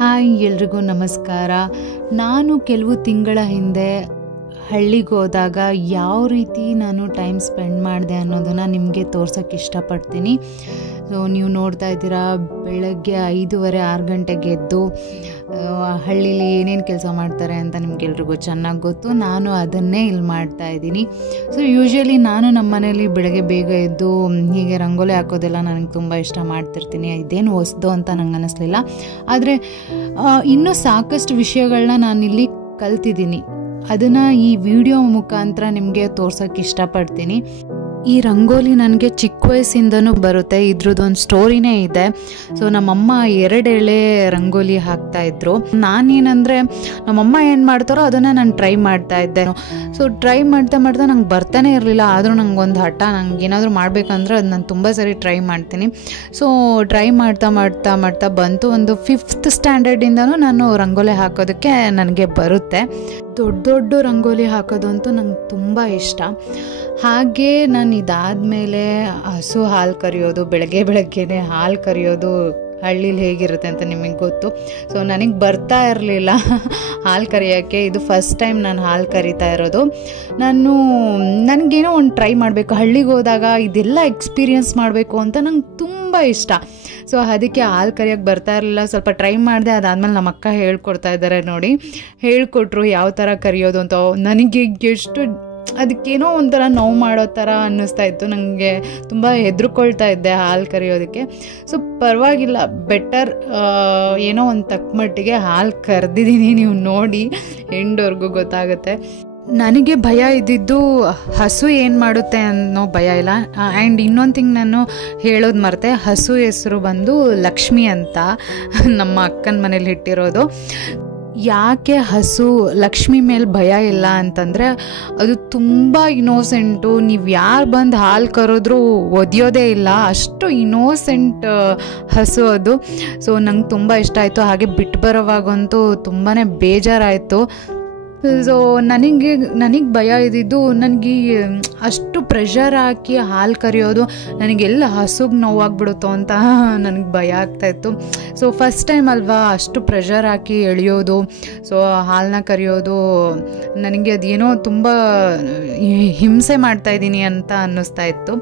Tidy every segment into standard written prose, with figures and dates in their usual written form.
Hi ಎಲ್ರಿಗೂ ನಮಸ್ಕಾರ. ನಾನು ಕೆಲವು ತಿಂಗಳ ಹಿಂದೆ ಹಳ್ಳಿಗೆ ಹೋದಾಗ ಯಾವ ರೀತಿ ನಾನು ಟೈಮ್ ಸ್ಪೆಂಡ್ ಮಾಡಿದೆ ಅನ್ನೋದನ್ನು ನಿಮಗೆ ತೋರ್ಸೋಕ್ಕೆ ಇಷ್ಟಪಡ್ತೀನಿ. ಸೊ ನೀವು ನೋಡ್ತಾ ಇದ್ದೀರಾ, ಬೆಳಗ್ಗೆ 5:30-6 ಗಂಟೆಗೆ ಎದ್ದು ಹಳ್ಳೀಲಿ ಏನೇನು ಕೆಲಸ ಮಾಡ್ತಾರೆ ಅಂತ ನಿಮಗೆಲ್ರಿಗೂ ಚೆನ್ನಾಗಿ ಗೊತ್ತು. ನಾನು ಅದನ್ನೇ ಇಲ್ಲಿ ಮಾಡ್ತಾ ಇದ್ದೀನಿ. ಸೊ ಯೂಶ್ವಲಿ ನಾನು ನಮ್ಮ ಮನೇಲಿ ಬೆಳಗ್ಗೆ ಬೇಗ ಎದ್ದು ಹೀಗೆ ರಂಗೋಲಿ ಹಾಕೋದೆಲ್ಲ ನನಗೆ ತುಂಬ ಇಷ್ಟ ಮಾಡ್ತಿರ್ತೀನಿ. ಇದೇನು ಹೊಸದು ಅಂತ ನಂಗೆ ಅನ್ನಿಸ್ಲಿಲ್ಲ. ಆದರೆ ಇನ್ನೂ ಸಾಕಷ್ಟು ವಿಷಯಗಳನ್ನ ನಾನಿಲ್ಲಿ ಕಲ್ತಿದ್ದೀನಿ. ಅದನ್ನು ಈ ವಿಡಿಯೋ ಮುಖಾಂತರ ನಿಮಗೆ ತೋರ್ಸೋಕ್ಕೆ ಇಷ್ಟಪಡ್ತೀನಿ. ಈ ರಂಗೋಲಿ ನನಗೆ ಚಿಕ್ಕ ವಯಸ್ಸಿಂದನೂ ಬರುತ್ತೆ. ಇದ್ರದ್ದೊಂದು ಸ್ಟೋರಿನೇ ಇದೆ. ಸೊ ನಮ್ಮಮ್ಮ 2 ಎಳೆ ರಂಗೋಲಿ ಹಾಕ್ತಾಯಿದ್ರು. ನಾನೇನಂದರೆ ನಮ್ಮಮ್ಮ ಏನು ಮಾಡ್ತಾರೋ ಅದನ್ನು ನಾನು ಟ್ರೈ ಮಾಡ್ತಾಯಿದ್ದೆ. ಸೊ ಟ್ರೈ ಮಾಡ್ತಾ ನಂಗೆ ಬರ್ತಾನೆ ಇರಲಿಲ್ಲ. ಆದರೂ ನಂಗೆ ಒಂದು ಹಠ, ನಂಗೆ ಏನಾದರೂ ಮಾಡಬೇಕಂದ್ರೆ ಅದು ನಾನು ತುಂಬ ಸರಿ ಟ್ರೈ ಮಾಡ್ತೀನಿ. ಸೊ ಟ್ರೈ ಮಾಡ್ತಾ ಬಂತು. ಒಂದು 5th ಸ್ಟ್ಯಾಂಡರ್ಡಿಂದನೂ ನಾನು ರಂಗೋಲಿ ಹಾಕೋದಕ್ಕೆ ನನಗೆ ಬರುತ್ತೆ. ದೊಡ್ಡ ರಂಗೋಲಿ ಹಾಕೋದಂತೂ ನಂಗೆ ತುಂಬ ಇಷ್ಟ. ಹಾಗೆ ನಾನು ಇದಾದಮೇಲೆ ಹಸು ಹಾಲು ಕರೆಯೋದು, ಬೆಳಗ್ಗೆನೇ ಹಾಲು ಕರೆಯೋದು ಹಳ್ಳೀಲಿ ಹೇಗಿರುತ್ತೆ ಅಂತ ನಿಮಗೆ ಗೊತ್ತು. ಸೊ ನನಗೆ ಬರ್ತಾ ಇರಲಿಲ್ಲ ಹಾಲು ಕರೆಯೋಕ್ಕೆ. ಇದು ಫಸ್ಟ್ ಟೈಮ್ ನಾನು ಹಾಲು ಕರಿತಾ ಇರೋದು. ನನಗೇನೋ ಒಂದು ಟ್ರೈ ಮಾಡಬೇಕು, ಹಳ್ಳಿಗೆ ಹೋದಾಗ ಇದೆಲ್ಲ ಎಕ್ಸ್ಪೀರಿಯನ್ಸ್ ಮಾಡಬೇಕು ಅಂತ ನಂಗೆ ತುಂಬ ಇಷ್ಟ. ಸೊ ಅದಕ್ಕೆ ಹಾಲು ಕರಿಯೋಕ್ಕೆ ಬರ್ತಾ ಇರಲಿಲ್ಲ. ಸ್ವಲ್ಪ ಟ್ರೈ ಮಾಡಿದೆ. ಅದಾದಮೇಲೆ ನಮ್ಮ ಅಕ್ಕ ಹೇಳ್ಕೊಡ್ತಾ ಇದ್ದಾರೆ ನೋಡಿ, ಹೇಳ್ಕೊಟ್ರು ಯಾವ ಥರ ಕರಿಯೋದು ಅಂತ. ನನಗೆ ಎಷ್ಟು ಅದಕ್ಕೇನೋ ಒಂಥರ ನೋವು ಮಾಡೋ ಥರ ಅನ್ನಿಸ್ತಾ ಇತ್ತು. ನನಗೆ ತುಂಬ ಹೆದರ್ಕೊಳ್ತಾ ಇದ್ದೆ ಹಾಲು ಕರಿಯೋದಕ್ಕೆ. ಸೊ ಪರವಾಗಿಲ್ಲ, ಬೆಟರ್, ಏನೋ ಒಂದು ತಕ್ಕ ಮಟ್ಟಿಗೆ ಹಾಲು ಕರೆದಿದ್ದೀನಿ. ನೀವು ನೋಡಿ ಎಂಡ್ವರೆಗೂ ಗೊತ್ತಾಗುತ್ತೆ. ನನಗೆ ಭಯ ಇದ್ದಿದ್ದು ಹಸು ಏನು ಮಾಡುತ್ತೆ ಅನ್ನೋ ಭಯ ಇಲ್ಲ. ಆ್ಯಂಡ್ ಇನ್ನೊಂದು ಥಿಂಗ್ ನಾನು ಹೇಳೋದು ಮರೆತೆ, ಹಸು ಹೆಸರು ಬಂದು ಲಕ್ಷ್ಮಿ ಅಂತ, ನಮ್ಮ ಅಕ್ಕನ ಮನೇಲಿ ಇಟ್ಟಿರೋದು. ಯಾಕೆ ಹಸು ಲಕ್ಷ್ಮಿ ಮೇಲೆ ಭಯ ಇಲ್ಲ ಅಂತಂದರೆ, ಅದು ತುಂಬ ಇನೋಸೆಂಟು. ನೀವು ಯಾರು ಬಂದು ಹಾಲು ಕರೆದ್ರೂ ಒದೆಯೋದೇ ಇಲ್ಲ, ಅಷ್ಟು ಇನೋಸೆಂಟ್ ಹಸು ಅದು. ಸೊ ನಂಗೆ ತುಂಬ ಇಷ್ಟ ಆಯಿತು. ಹಾಗೆ ಬಿಟ್ಟು ಬರೋವಾಗಂತೂ ತುಂಬಾ ಬೇಜಾರಾಯಿತು. ಸೊ ನನಗೆ ಭಯ ಇದ್ದಿದ್ದು, ನನಗೆ ಅಷ್ಟು ಪ್ರೆಷರ್ ಹಾಕಿ ಹಾಲು ಕರೆಯೋದು, ನನಗೆಲ್ಲ ಹಸುಗೆ ನೋವಾಗ್ಬಿಡುತ್ತೋ ಅಂತ ನನಗೆ ಭಯ ಆಗ್ತಾಯಿತ್ತು. ಸೊ ಫಸ್ಟ್ ಟೈಮ್ ಅಲ್ವಾ, ಅಷ್ಟು ಪ್ರೆಷರ್ ಹಾಕಿ ಎಳೆಯೋದು, ಸೊ ಹಾಲನ್ನ ಕರೆಯೋದು, ನನಗೆ ಅದೇನೋ ತುಂಬ ಹಿಂಸೆ ಮಾಡ್ತಾಯಿದ್ದೀನಿ ಅಂತ ಅನ್ನಿಸ್ತಾ ಇತ್ತು.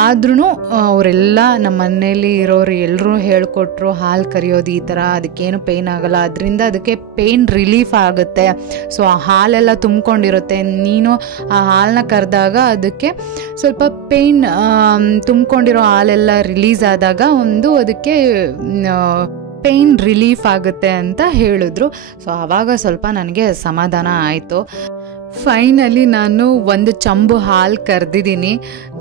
ಆದ್ರೂ ಅವರೆಲ್ಲ ನಮ್ಮ ಮನೇಲಿ ಇರೋರು ಎಲ್ಲರೂ ಹೇಳ್ಕೊಟ್ರು, ಹಾಲು ಕರಿಯೋದು ಈ ಥರ, ಅದಕ್ಕೇನು ಪೇಯ್ನ್ ಆಗೋಲ್ಲ, ಅದರಿಂದ ಅದಕ್ಕೆ ಪೇಯ್ನ್ ರಿಲೀಫ್ ಆಗುತ್ತೆ. ಸೊ ಆ ಹಾಲೆಲ್ಲ ತುಂಬ್ಕೊಂಡಿರುತ್ತೆ. ನೀನು ಆ ಹಾಲನ್ನ ಕರೆದಾಗ ಅದಕ್ಕೆ ಸ್ವಲ್ಪ ಪೇಯ್ನ್, ತುಂಬ್ಕೊಂಡಿರೋ ಹಾಲೆಲ್ಲ ರಿಲೀಸ್ ಆದಾಗ ಅದಕ್ಕೆ ಪೇಯ್ನ್ ರಿಲೀಫ್ ಆಗುತ್ತೆ ಅಂತ ಹೇಳಿದ್ರು. ಸೊ ಆವಾಗ ಸ್ವಲ್ಪ ನನಗೆ ಸಮಾಧಾನ ಆಯಿತು. ಫೈನಲಿ ನಾನು 1 ಚಂಬು ಹಾಲು ಕರೆದಿದ್ದೀನಿ.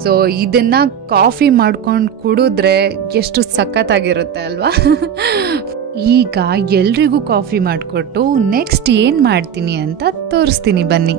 ಸೊ ಇದನ್ನು ಕಾಫಿ ಮಾಡ್ಕೊಂಡು ಕುಡಿದ್ರೆ ಎಷ್ಟು ಸಖತ್ತಾಗಿರುತ್ತೆ ಅಲ್ವಾ? ಈಗ ಎಲ್ರಿಗೂ ಕಾಫಿ ಮಾಡಿಕೊಟ್ಟು ನೆಕ್ಸ್ಟ್ ಏನು ಮಾಡ್ತೀನಿ ಅಂತ ತೋರಿಸ್ತೀನಿ, ಬನ್ನಿ.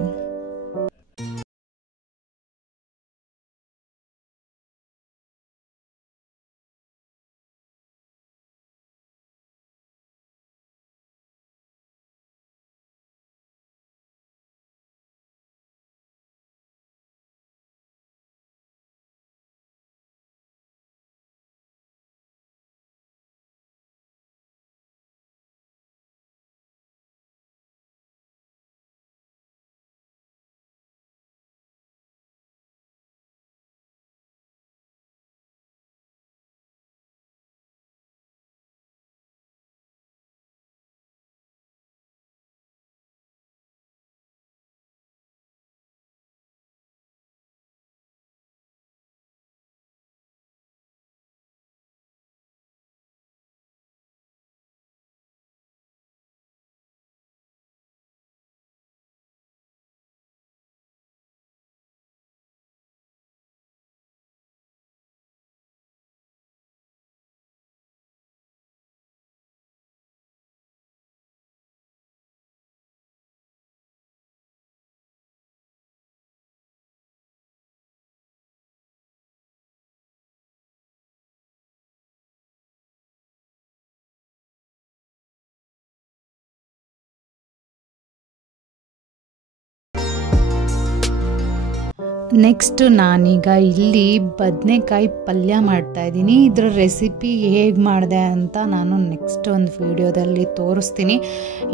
ನೆಕ್ಸ್ಟ್ ನಾನೀಗ ಇಲ್ಲಿ ಬದನೆಕಾಯಿ ಪಲ್ಯ ಮಾಡ್ತಾಯಿದ್ದೀನಿ. ಇದರ ರೆಸಿಪಿ ಹೇಗೆ ಮಾಡಿದೆ ಅಂತ ನಾನು ನೆಕ್ಸ್ಟ್ ಒಂದು ವಿಡಿಯೋದಲ್ಲಿ ತೋರಿಸ್ತೀನಿ.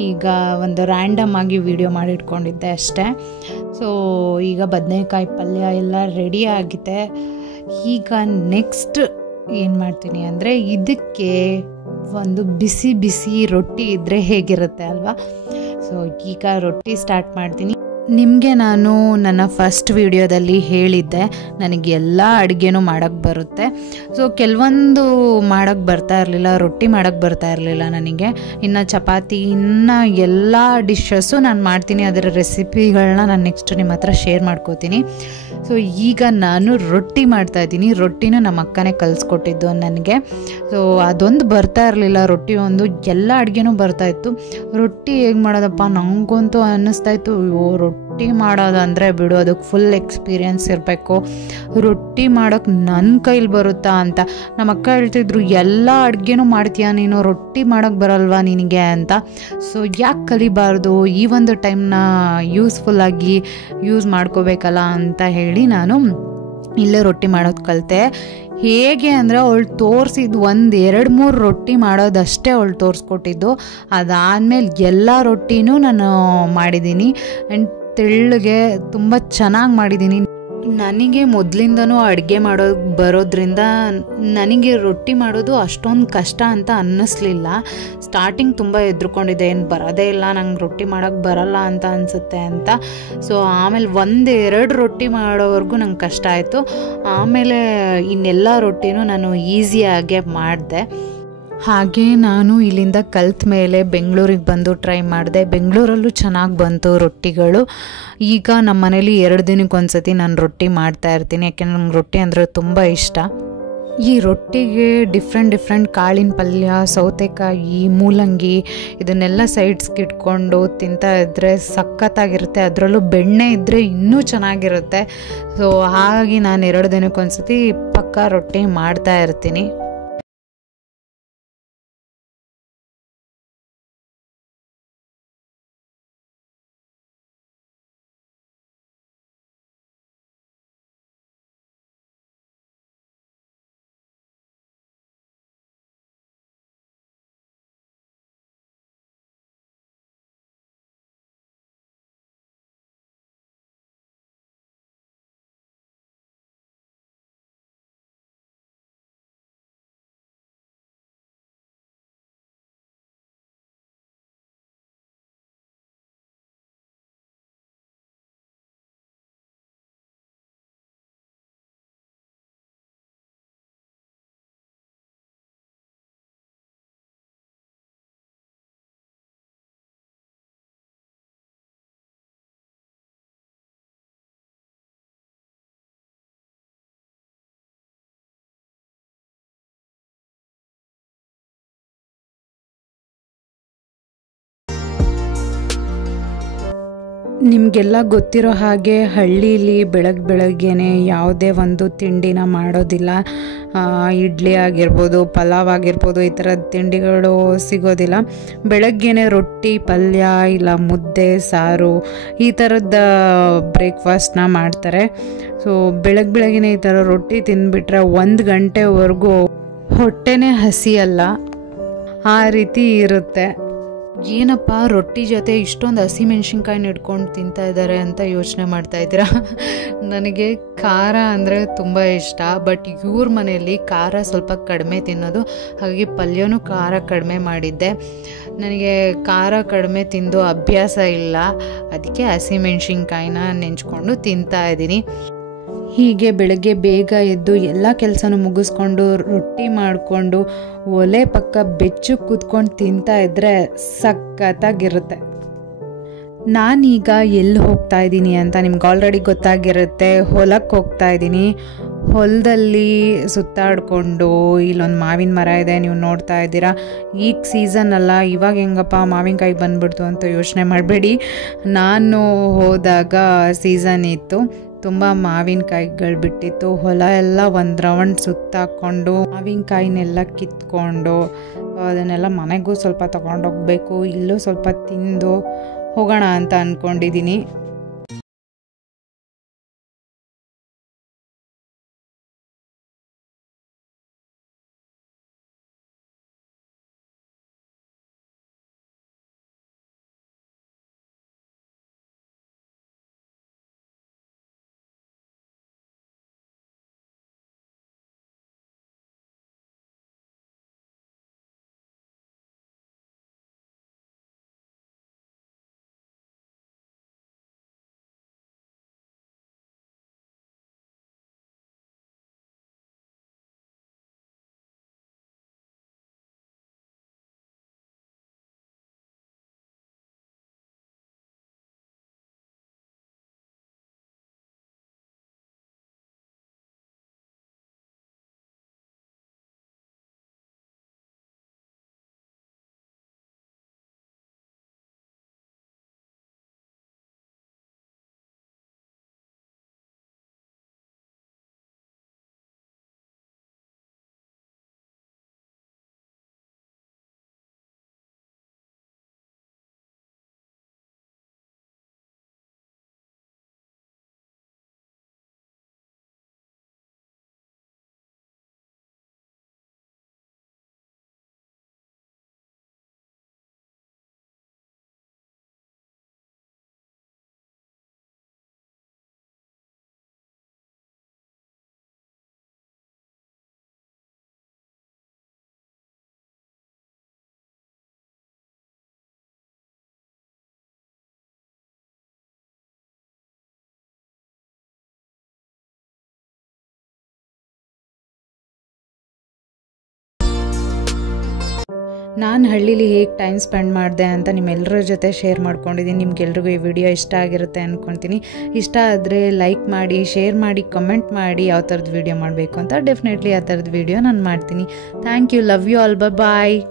ಈಗ ಒಂದು ರ್ಯಾಂಡಮ್ ಆಗಿ ವಿಡಿಯೋ ಮಾಡಿಟ್ಕೊಂಡಿದ್ದೆ ಅಷ್ಟೇ. ಸೊ ಈಗ ಬದನೆಕಾಯಿ ಪಲ್ಯ ಎಲ್ಲ ರೆಡಿ ಆಗಿದೆ. ಈಗ ನೆಕ್ಸ್ಟ್ ಏನು ಮಾಡ್ತೀನಿ ಅಂದರೆ, ಇದಕ್ಕೆ ಒಂದು ಬಿಸಿ ಬಿಸಿ ರೊಟ್ಟಿ ಇದ್ದರೆ ಹೇಗಿರುತ್ತೆ ಅಲ್ವಾ. ಸೊ ಈಗ ರೊಟ್ಟಿ ಸ್ಟಾರ್ಟ್ ಮಾಡ್ತೀನಿ. ನಿಮಗೆ ನಾನು ನನ್ನ ಫಸ್ಟ್ ವಿಡಿಯೋದಲ್ಲಿ ಹೇಳಿದ್ದೆ ನನಗೆ ಎಲ್ಲ ಅಡುಗೆನೂ ಮಾಡೋಕ್ಕೆ ಬರುತ್ತೆ. ಸೊ ಕೆಲವೊಂದು ಮಾಡೋಕ್ಕೆ ಬರ್ತಾ ಇರಲಿಲ್ಲ, ರೊಟ್ಟಿ ಮಾಡೋಕ್ಕೆ ಬರ್ತಾ ಇರಲಿಲ್ಲ ನನಗೆ. ಇನ್ನು ಚಪಾತಿ, ಇನ್ನು ಎಲ್ಲ ಡಿಶಸ್ಸು ನಾನು ಮಾಡ್ತೀನಿ. ಅದರ ರೆಸಿಪಿಗಳನ್ನ ನಾನು ನೆಕ್ಸ್ಟ್ ನಿಮ್ಮ ಹತ್ರ ಶೇರ್ ಮಾಡ್ಕೋತೀನಿ. ಸೊ ಈಗ ನಾನು ರೊಟ್ಟಿ ಮಾಡ್ತಾಯಿದ್ದೀನಿ. ರೊಟ್ಟಿನೂ ನಮ್ಮ ಅಕ್ಕನೇ ಕಲಿಸ್ಕೊಟ್ಟಿದ್ದು ನನಗೆ. ಸೊ ಅದೊಂದು ಬರ್ತಾ ಇರಲಿಲ್ಲ, ರೊಟ್ಟಿ ಒಂದು. ಎಲ್ಲ ಅಡುಗೆನೂ ಬರ್ತಾಯಿತ್ತು. ರೊಟ್ಟಿ ಹೇಗೆ ಮಾಡೋದಪ್ಪ ನನಗಂತೂ ಅನ್ನಿಸ್ತಾಯಿತ್ತು, ರೊಟ್ಟಿ ಮಾಡೋದಂದರೆ ಬಿಡು, ಅದಕ್ಕೆ ಫುಲ್ ಎಕ್ಸ್ಪೀರಿಯೆನ್ಸ್ ಇರಬೇಕು. ರೊಟ್ಟಿ ಮಾಡೋಕ್ಕೆ ನನ್ನ ಕೈಲಿ ಬರುತ್ತಾ ಅಂತ. ನಮ್ಮ ಅಕ್ಕ ಹೇಳ್ತಿದ್ರು, ಎಲ್ಲ ಅಡುಗೆನೂ ಮಾಡ್ತೀಯಾ ನೀನು, ರೊಟ್ಟಿ ಮಾಡೋಕ್ಕೆ ಬರಲ್ವಾ ನಿನಗೆ ಅಂತ. ಸೊ ಯಾಕೆ ಕಲಿಬಾರ್ದು, ಈ ಒಂದು ಟೈಮ್ನ ಯೂಸ್ಫುಲ್ಲಾಗಿ ಯೂಸ್ ಮಾಡ್ಕೋಬೇಕಲ್ಲ ಅಂತ ಹೇಳಿ ನಾನು ಇಲ್ಲೇ ರೊಟ್ಟಿ ಮಾಡೋದು ಕಲಿತೆ. ಹೇಗೆ ಅಂದರೆ ಅವಳು ತೋರಿಸಿದ್ದು 1-2-3 ರೊಟ್ಟಿ ಮಾಡೋದಷ್ಟೇ ಅವಳು ತೋರಿಸ್ಕೊಟ್ಟಿದ್ದು. ಅದಾದಮೇಲೆ ಎಲ್ಲ ರೊಟ್ಟಿನೂ ನಾನು ಮಾಡಿದ್ದೀನಿ. ಆ್ಯಂಡ್ ತೆಳ್ಳಗೆ ತುಂಬ ಚೆನ್ನಾಗಿ ಮಾಡಿದ್ದೀನಿ. ನನಗೆ ಮೊದಲಿಂದನೂ ಅಡುಗೆ ಮಾಡೋದು ಬರೋದ್ರಿಂದ ನನಗೆ ರೊಟ್ಟಿ ಮಾಡೋದು ಅಷ್ಟೊಂದು ಕಷ್ಟ ಅಂತ ಅನ್ನಿಸ್ಲಿಲ್ಲ. ಸ್ಟಾರ್ಟಿಂಗ್ ತುಂಬ ಹೆದ್ರುಕೊಂಡಿದ್ದೆ, ಏನು ಬರೋದೇ ಇಲ್ಲ, ನಂಗೆ ರೊಟ್ಟಿ ಮಾಡೋಕ್ಕೆ ಬರಲ್ಲ ಅಂತ ಅನಿಸುತ್ತೆ ಅಂತ. ಸೊ ಆಮೇಲೆ 1-2 ರೊಟ್ಟಿ ಮಾಡೋವರೆಗೂ ನಂಗೆ ಕಷ್ಟ ಆಯಿತು. ಆಮೇಲೆ ಇನ್ನೆಲ್ಲ ರೊಟ್ಟಿನೂ ನಾನು ಈಸಿಯಾಗೆ ಮಾಡಿದೆ. ಹಾಗೆ ನಾನು ಇಲ್ಲಿಂದ ಕಲ್ತ ಮೇಲೆ ಬೆಂಗಳೂರಿಗೆ ಬಂದು ಟ್ರೈ ಮಾಡಿದೆ. ಬೆಂಗಳೂರಲ್ಲೂ ಚೆನ್ನಾಗಿ ಬಂತು ರೊಟ್ಟಿಗಳು. ಈಗ ನಮ್ಮ ಮನೇಲಿ 2 ದಿನಕ್ಕೊಂದ್ಸತಿ ನಾನು ರೊಟ್ಟಿ ಮಾಡ್ತಾ ಇರ್ತೀನಿ, ಯಾಕೆಂದ್ರೆ ನಂಗೆ ರೊಟ್ಟಿ ಅಂದರೆ ತುಂಬ ಇಷ್ಟ. ಈ ರೊಟ್ಟಿಗೆ ಡಿಫ್ರೆಂಟ್ ಕಾಳಿನ ಪಲ್ಯ, ಸೌತೆಕಾಯಿ, ಮೂಲಂಗಿ ಇದನ್ನೆಲ್ಲ ಸೈಡ್ಸ್ಗೆ ಇಟ್ಕೊಂಡು ತಿಂತಾ ಇದ್ದರೆ ಸಖತ್ತಾಗಿರುತ್ತೆ. ಅದರಲ್ಲೂ ಬೆಣ್ಣೆ ಇದ್ದರೆ ಇನ್ನೂ ಚೆನ್ನಾಗಿರುತ್ತೆ. ಸೊ ಹಾಗಾಗಿ ನಾನು 2 ದಿನಕ್ಕೊಂದ್ಸತಿ ಪಕ್ಕಾ ರೊಟ್ಟಿ ಮಾಡ್ತಾ ಇರ್ತೀನಿ. ನಿಮಗೆಲ್ಲ ಗೊತ್ತಿರೋ ಹಾಗೆ ಹಳ್ಳೀಲಿ ಬೆಳಗ್ಗೆನೆ ಯಾವುದೇ ಒಂದು ತಿಂಡಿನ ಮಾಡೋದಿಲ್ಲ. ಇಡ್ಲಿ ಆಗಿರ್ಬೋದು, ಪಲಾವ್ ಆಗಿರ್ಬೋದು, ಈ ಥರದ ತಿಂಡಿಗಳು ಸಿಗೋದಿಲ್ಲ. ಬೆಳಗ್ಗೆನೆ ರೊಟ್ಟಿ, ಪಲ್ಯ, ಇಲ್ಲ ಮುದ್ದೆ, ಸಾರು, ಈ ಥರದ ಬ್ರೇಕ್ಫಾಸ್ಟ್ನ ಮಾಡ್ತಾರೆ. ಸೊ ಬೆಳಗ್ಗೆನೆ ಈ ಥರ ರೊಟ್ಟಿ ತಿಂದುಬಿಟ್ರೆ 1 ಗಂಟೆವರೆಗೂ ಹೊಟ್ಟೆನೇ ಹಸಿಯಲ್ಲ, ಆ ರೀತಿ ಇರುತ್ತೆ. ಏನಪ್ಪ ರೊಟ್ಟಿ ಜೊತೆ ಇಷ್ಟೊಂದು ಹಸಿಮೆಣ್ಸಿನ್ಕಾಯಿನ ಇಟ್ಕೊಂಡು ತಿಂತಾ ಇದ್ದಾರೆ ಅಂತ ಯೋಚನೆ ಮಾಡ್ತಾ ಇದ್ದೀರಾ. ನನಗೆ ಖಾರ ಅಂದರೆ ತುಂಬ ಇಷ್ಟ. ಬಟ್ ಇವ್ರ ಮನೆಯಲ್ಲಿ ಖಾರ ಸ್ವಲ್ಪ ಕಡಿಮೆ ತಿನ್ನೋದು, ಹಾಗಾಗಿ ಪಲ್ಯನೂ ಖಾರ ಕಡಿಮೆ ಮಾಡಿದ್ದೆ. ನನಗೆ ಖಾರ ಕಡಿಮೆ ತಿಂದು ಅಭ್ಯಾಸ ಇಲ್ಲ, ಅದಕ್ಕೆ ಹಸಿಮೆಣ್ಸಿನ್ಕಾಯಿನ ನೆಂಚ್ಕೊಂಡು ತಿಂತಾ ಇದ್ದೀನಿ. ಹೀಗೆ ಬೆಳಗ್ಗೆ ಬೇಗ ಎದ್ದು ಎಲ್ಲ ಕೆಲಸನೂ ಮುಗಿಸ್ಕೊಂಡು ರೊಟ್ಟಿ ಮಾಡಿಕೊಂಡು ಒಲೆ ಪಕ್ಕ ಬೆಚ್ಚು ಕೂತ್ಕೊಂಡು ತಿಂತಾ ಇದ್ದರೆ ಸಖತ್ತಾಗಿರುತ್ತೆ. ನಾನೀಗ ಎಲ್ಲಿ ಹೋಗ್ತಾ ಇದ್ದೀನಿ ಅಂತ ನಿಮ್ಗೆ ಆಲ್ರೆಡಿ ಗೊತ್ತಾಗಿರುತ್ತೆ. ಹೊಲಕ್ಕೆ ಹೋಗ್ತಾ ಇದ್ದೀನಿ. ಹೊಲದಲ್ಲಿ ಸುತ್ತಾಡಿಕೊಂಡು ಇಲ್ಲೊಂದು ಮಾವಿನ ಮರ ಇದೆ, ನೀವು ನೋಡ್ತಾ ಇದ್ದೀರಾ. ಈಗ ಸೀಸನ್ ಅಲ್ಲ, ಇವಾಗ ಹೆಂಗಪ್ಪ ಮಾವಿನಕಾಯಿ ಬಂದುಬಿಡ್ತು ಅಂತ ಯೋಚನೆ ಮಾಡಬೇಡಿ. ನಾನು ಹೋದಾಗ ಸೀಸನ್ ಇತ್ತು, ತುಂಬ ಮಾವಿನಕಾಯಿಗಳು ಬಿಟ್ಟಿತ್ತು. ಹೊಲ ಎಲ್ಲ ಒಂದು ರೌಂಡ್ ಸುತ್ತಾಕೊಂಡು ಮಾವಿನಕಾಯಿನೆಲ್ಲ ಕಿತ್ಕೊಂಡು ಅದನ್ನೆಲ್ಲ ಮನೆಗೂ ಸ್ವಲ್ಪ ತೊಗೊಂಡೋಗ್ಬೇಕು, ಇಲ್ಲೂ ಸ್ವಲ್ಪ ತಿಂದು ಹೋಗೋಣ ಅಂತ ಅಂದ್ಕೊಂಡಿದ್ದೀನಿ. ನಾನು ಹಳ್ಳೀಲಿ ಹೇಗೆ ಟೈಮ್ ಸ್ಪೆಂಡ್ ಮಾಡಿದೆ ಅಂತ ನಿಮ್ಮೆಲ್ಲರ ಜೊತೆ ಶೇರ್ ಮಾಡ್ಕೊಂಡಿದ್ದೀನಿ. ನಿಮ್ಗೆಲ್ರಿಗೂ ಈ ವಿಡಿಯೋ ಇಷ್ಟ ಆಗಿರುತ್ತೆ ಅಂದ್ಕೊತೀನಿ. ಇಷ್ಟ ಆದರೆ ಲೈಕ್ ಮಾಡಿ, ಶೇರ್ ಮಾಡಿ, ಕಮೆಂಟ್ ಮಾಡಿ ಯಾವ ಥರದ್ದು ವಿಡಿಯೋ ಮಾಡಬೇಕು ಅಂತ. ಡೆಫಿನೆಟ್ಲಿ ಆ ಥರದ್ದು ವಿಡಿಯೋ ನಾನು ಮಾಡ್ತೀನಿ. Thank you. Love you all. Bye.